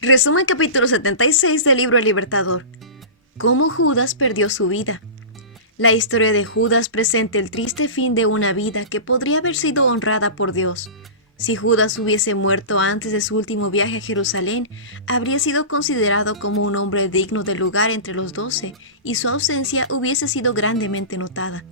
Resumen capítulo 76 del libro El Libertador. Cómo Judas perdió su vida. La historia de Judas presenta el triste fin de una vida que podría haber sido honrada por Dios. Si Judas hubiese muerto antes de su último viaje a Jerusalén, habría sido considerado como un hombre digno de lugar entre los 12 y su ausencia hubiese sido grandemente notada.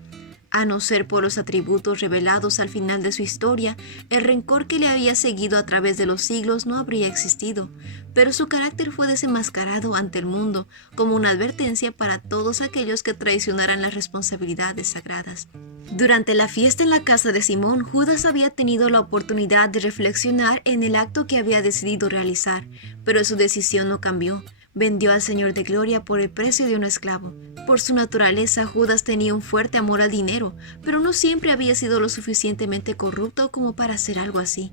A no ser por los atributos revelados al final de su historia, el rencor que le había seguido a través de los siglos no habría existido, pero su carácter fue desenmascarado ante el mundo como una advertencia para todos aquellos que traicionaran las responsabilidades sagradas. Durante la fiesta en la casa de Simón, Judas había tenido la oportunidad de reflexionar en el acto que había decidido realizar, pero su decisión no cambió. Vendió al Señor de Gloria por el precio de un esclavo. Por su naturaleza, Judas tenía un fuerte amor al dinero, pero no siempre había sido lo suficientemente corrupto como para hacer algo así.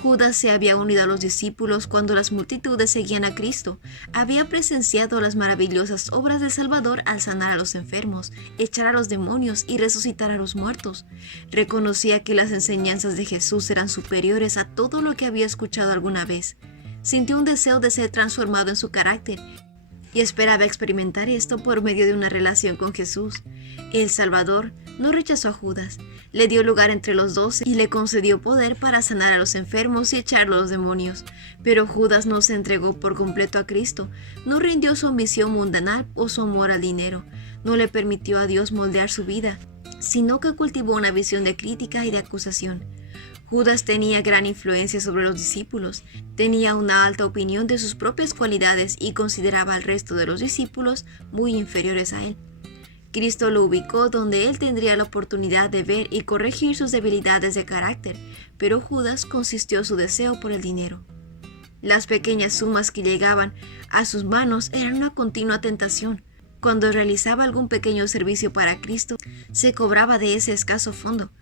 Judas se había unido a los discípulos cuando las multitudes seguían a Cristo. Había presenciado las maravillosas obras del Salvador al sanar a los enfermos, echar a los demonios y resucitar a los muertos. Reconocía que las enseñanzas de Jesús eran superiores a todo lo que había escuchado alguna vez. Sintió un deseo de ser transformado en su carácter y esperaba experimentar esto por medio de una relación con Jesús. El Salvador no rechazó a Judas, le dio lugar entre los 12 y le concedió poder para sanar a los enfermos y echar a los demonios. Pero Judas no se entregó por completo a Cristo, no rindió su ambición mundanal o su amor al dinero, no le permitió a Dios moldear su vida, sino que cultivó una visión de crítica y de acusación. Judas tenía gran influencia sobre los discípulos, tenía una alta opinión de sus propias cualidades y consideraba al resto de los discípulos muy inferiores a él. Cristo lo ubicó donde él tendría la oportunidad de ver y corregir sus debilidades de carácter, pero Judas consistió su deseo por el dinero. Las pequeñas sumas que llegaban a sus manos eran una continua tentación. Cuando realizaba algún pequeño servicio para Cristo, se cobraba de ese escaso fondo.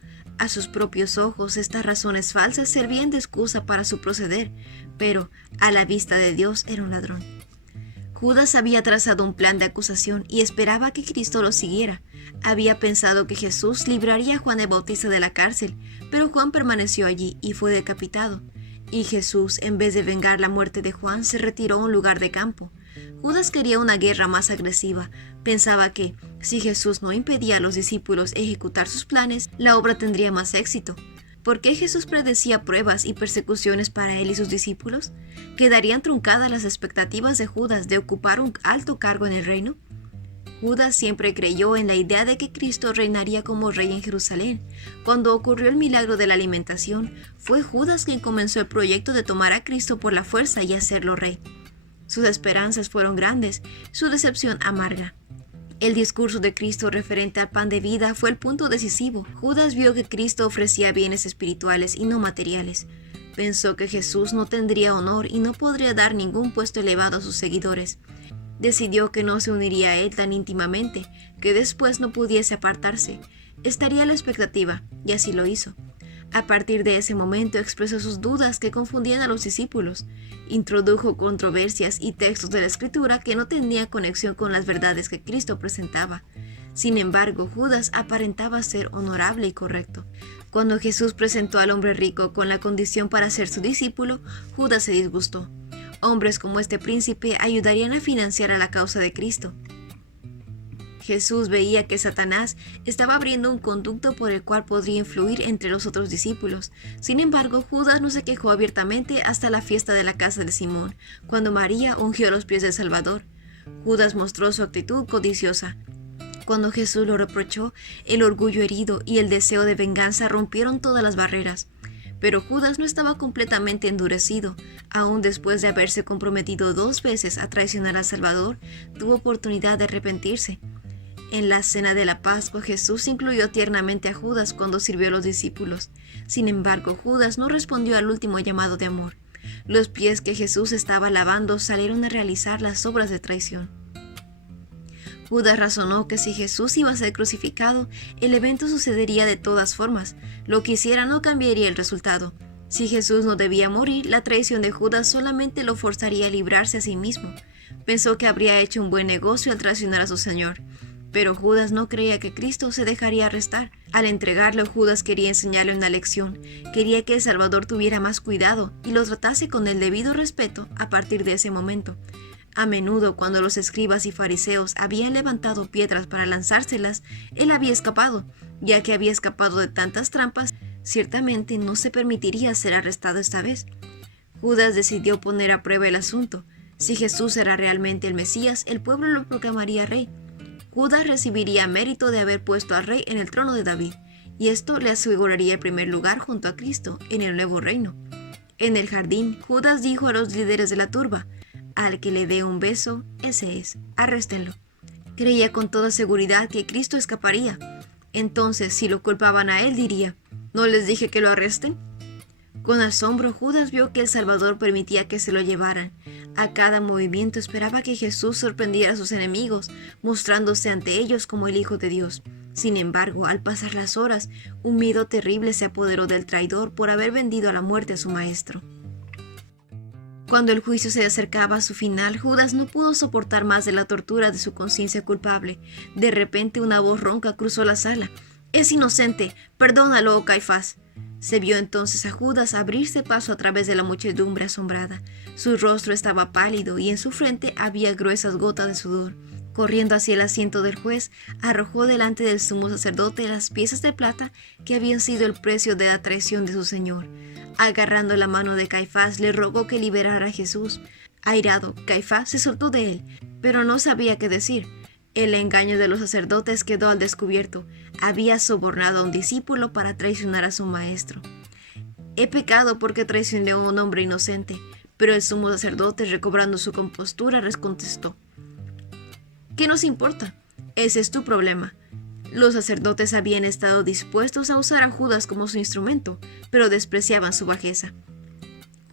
A sus propios ojos, estas razones falsas servían de excusa para su proceder, pero a la vista de Dios era un ladrón. Judas había trazado un plan de acusación y esperaba que Cristo lo siguiera. Había pensado que Jesús libraría a Juan el Bautista de la cárcel, pero Juan permaneció allí y fue decapitado. Y Jesús, en vez de vengar la muerte de Juan, se retiró a un lugar de campo. Judas quería una guerra más agresiva. Pensaba que, si Jesús no impedía a los discípulos ejecutar sus planes, la obra tendría más éxito. ¿Por qué Jesús predecía pruebas y persecuciones para él y sus discípulos? ¿Quedarían truncadas las expectativas de Judas de ocupar un alto cargo en el reino? Judas siempre creyó en la idea de que Cristo reinaría como rey en Jerusalén. Cuando ocurrió el milagro de la alimentación, fue Judas quien comenzó el proyecto de tomar a Cristo por la fuerza y hacerlo rey. Sus esperanzas fueron grandes, su decepción amarga. El discurso de Cristo referente al pan de vida fue el punto decisivo. Judas vio que Cristo ofrecía bienes espirituales y no materiales. Pensó que Jesús no tendría honor y no podría dar ningún puesto elevado a sus seguidores. Decidió que no se uniría a él tan íntimamente, que después no pudiese apartarse. Estaría a la expectativa, y así lo hizo. A partir de ese momento expresó sus dudas que confundían a los discípulos. Introdujo controversias y textos de la Escritura que no tenían conexión con las verdades que Cristo presentaba. Sin embargo, Judas aparentaba ser honorable y correcto. Cuando Jesús presentó al hombre rico con la condición para ser su discípulo, Judas se disgustó. Hombres como este príncipe ayudarían a financiar a la causa de Cristo. Jesús veía que Satanás estaba abriendo un conducto por el cual podría influir entre los otros discípulos. Sin embargo, Judas no se quejó abiertamente hasta la fiesta de la casa de Simón, cuando María ungió los pies del Salvador. Judas mostró su actitud codiciosa. Cuando Jesús lo reprochó, el orgullo herido y el deseo de venganza rompieron todas las barreras. Pero Judas no estaba completamente endurecido. Aún después de haberse comprometido 2 veces a traicionar al Salvador, tuvo oportunidad de arrepentirse. En la cena de la Pascua, Jesús incluyó tiernamente a Judas cuando sirvió a los discípulos. Sin embargo, Judas no respondió al último llamado de amor. Los pies que Jesús estaba lavando salieron a realizar las obras de traición. Judas razonó que si Jesús iba a ser crucificado, el evento sucedería de todas formas. Lo que hiciera no cambiaría el resultado. Si Jesús no debía morir, la traición de Judas solamente lo forzaría a librarse a sí mismo. Pensó que habría hecho un buen negocio al traicionar a su Señor. Pero Judas no creía que Cristo se dejaría arrestar. Al entregarlo, Judas quería enseñarle una lección. Quería que el Salvador tuviera más cuidado y lo tratase con el debido respeto a partir de ese momento. A menudo, cuando los escribas y fariseos habían levantado piedras para lanzárselas, él había escapado. Ya que había escapado de tantas trampas, ciertamente no se permitiría ser arrestado esta vez. Judas decidió poner a prueba el asunto. Si Jesús era realmente el Mesías, el pueblo lo proclamaría rey. Judas recibiría mérito de haber puesto al rey en el trono de David, y esto le aseguraría el primer lugar junto a Cristo en el nuevo reino. En el jardín, Judas dijo a los líderes de la turba: «Al que le dé un beso, ese es, arréstenlo». Creía con toda seguridad que Cristo escaparía. Entonces, si lo culpaban a él, diría: «¿No les dije que lo arresten?». Con asombro, Judas vio que el Salvador permitía que se lo llevaran. A cada movimiento esperaba que Jesús sorprendiera a sus enemigos, mostrándose ante ellos como el Hijo de Dios. Sin embargo, al pasar las horas, un miedo terrible se apoderó del traidor por haber vendido a la muerte a su maestro. Cuando el juicio se acercaba a su final, Judas no pudo soportar más de la tortura de su conciencia culpable. De repente, una voz ronca cruzó la sala: «Es inocente, perdónalo, oh Caifás». Se vio entonces a Judas abrirse paso a través de la muchedumbre asombrada. Su rostro estaba pálido y en su frente había gruesas gotas de sudor. Corriendo hacia el asiento del juez, arrojó delante del sumo sacerdote las piezas de plata que habían sido el precio de la traición de su señor. Agarrando la mano de Caifás, le rogó que liberara a Jesús. Airado, Caifás se soltó de él, pero no sabía qué decir. El engaño de los sacerdotes quedó al descubierto. Había sobornado a un discípulo para traicionar a su maestro. «He pecado porque traicioné a un hombre inocente». Pero el sumo sacerdote, recobrando su compostura, les contestó: «¿Qué nos importa? Ese es tu problema». Los sacerdotes habían estado dispuestos a usar a Judas como su instrumento, pero despreciaban su bajeza.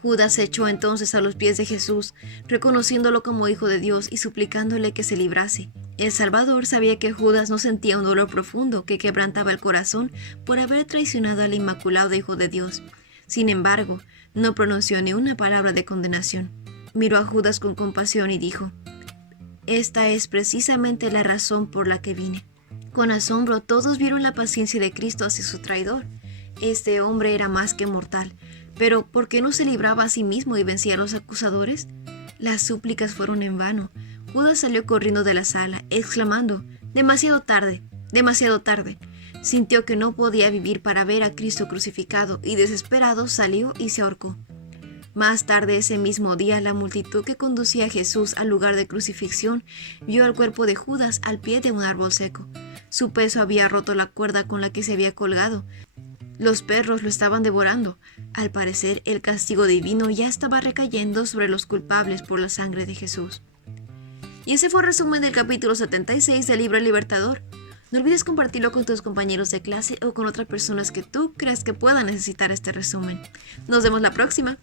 Judas se echó entonces a los pies de Jesús, reconociéndolo como Hijo de Dios y suplicándole que se librase. El Salvador sabía que Judas no sentía un dolor profundo que quebrantaba el corazón por haber traicionado al Inmaculado Hijo de Dios. Sin embargo, no pronunció ni una palabra de condenación. Miró a Judas con compasión y dijo: «Esta es precisamente la razón por la que vine». Con asombro, todos vieron la paciencia de Cristo hacia su traidor. Este hombre era más que mortal. Pero, ¿por qué no se libraba a sí mismo y vencía a los acusadores? Las súplicas fueron en vano. Judas salió corriendo de la sala, exclamando: «¡Demasiado tarde! ¡Demasiado tarde!». Sintió que no podía vivir para ver a Cristo crucificado y, desesperado, salió y se ahorcó. Más tarde ese mismo día, la multitud que conducía a Jesús al lugar de crucifixión vio al cuerpo de Judas al pie de un árbol seco. Su peso había roto la cuerda con la que se había colgado. Los perros lo estaban devorando. Al parecer, el castigo divino ya estaba recayendo sobre los culpables por la sangre de Jesús. Y ese fue el resumen del capítulo 76 del libro El Libertador. No olvides compartirlo con tus compañeros de clase o con otras personas que tú creas que puedan necesitar este resumen. Nos vemos la próxima.